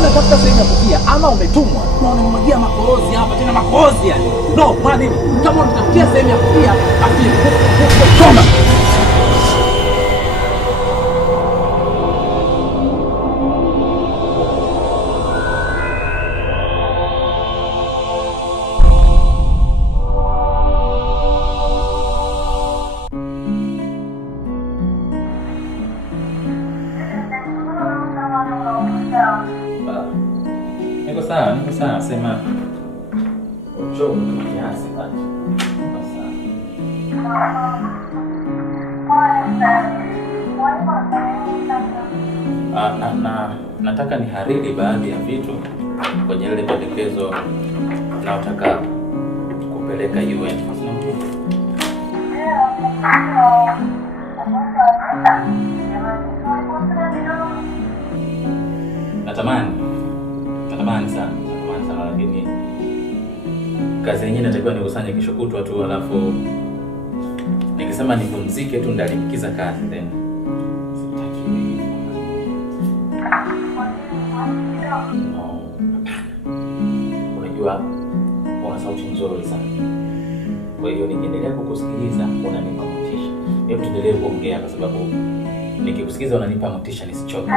Unatafuta sehemu ya kufia ama umetumwa? Na unamwagia makohozi hapa tena makohozi yani. No, mwani kama unatafutia sehemu ya kufia, afia. Toma. Niko sawa, sema uchovu kiasi basi. Nataka nihariri baadhi ya vitu kwenye ile pendekezo na nataka kupeleka UN. Natamani sana lakini kazi yenyewe natakiwa nikusanye kesho kutwa tu, alafu nikisema nipumzike tu ndalimkiza kazi tena. Sitaki hivyo. No, hapana. Unajua una sauti nzuri sana. Kwa hiyo nikiendelea kukusikiliza unanipa motisha. Hebu tuendelee kuongea kwa sababu nikikusikiliza unanipa motisha nisichoke.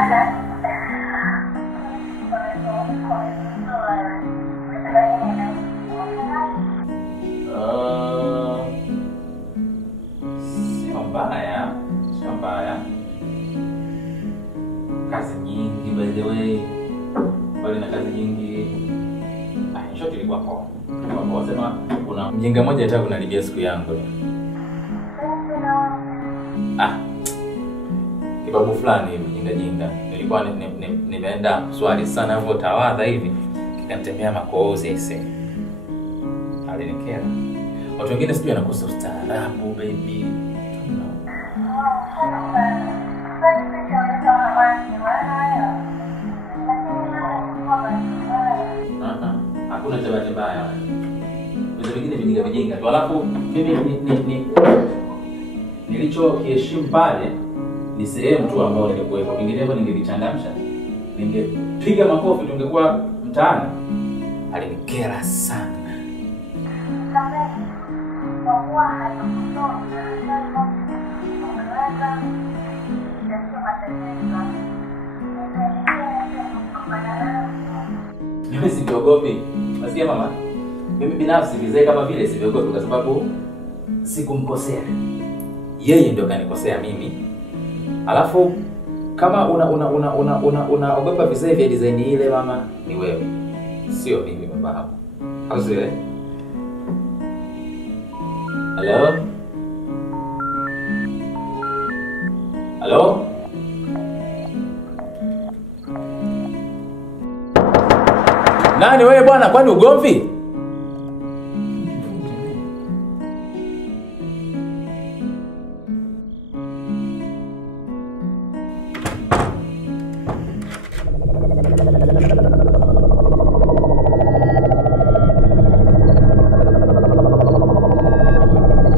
Sio mbaya. Kazi nyingi by the way. Bali na kazi nyingi. Shoti ilikuwa kwa. Wasema kuna mjinga mmoja anataka kunalibia siku yangu. Kibabu fulani hivi jinga. Nilikuwa nimeenda swali sana hapo tawadha hivi. Kikanitembea makohozi ese. Alinikera. Watu wengine sijui anakosa ustaarabu baby. Hakuna tabia mbaya. Vitu vingine vijinga tu. Alafu mimi nilichokiheshimu pale ni sehemu tu ambayo nilikuwepo. Vinginevyo ningevichangamsha. Ningepiga makofi tungekuwa mtaani. Alinikera sana. Mimi siogopi. Nasikia mama. Mimi binafsi vizee kama vile siogopi kwa sababu sikumkosea. Yeye ndio kanikosea mimi. Alafu kama unaogopa vizee vya design ile mama ni wewe. Sio mimi baba. Au sio? Hello? Hello? Nani wewe bwana, kwani ugomvi?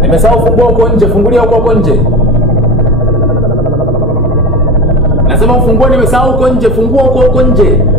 Nimesahau funguo huko nje, fungulia huko nje. Nasema ufunguo nimesahau huko nje, fungua huko nje.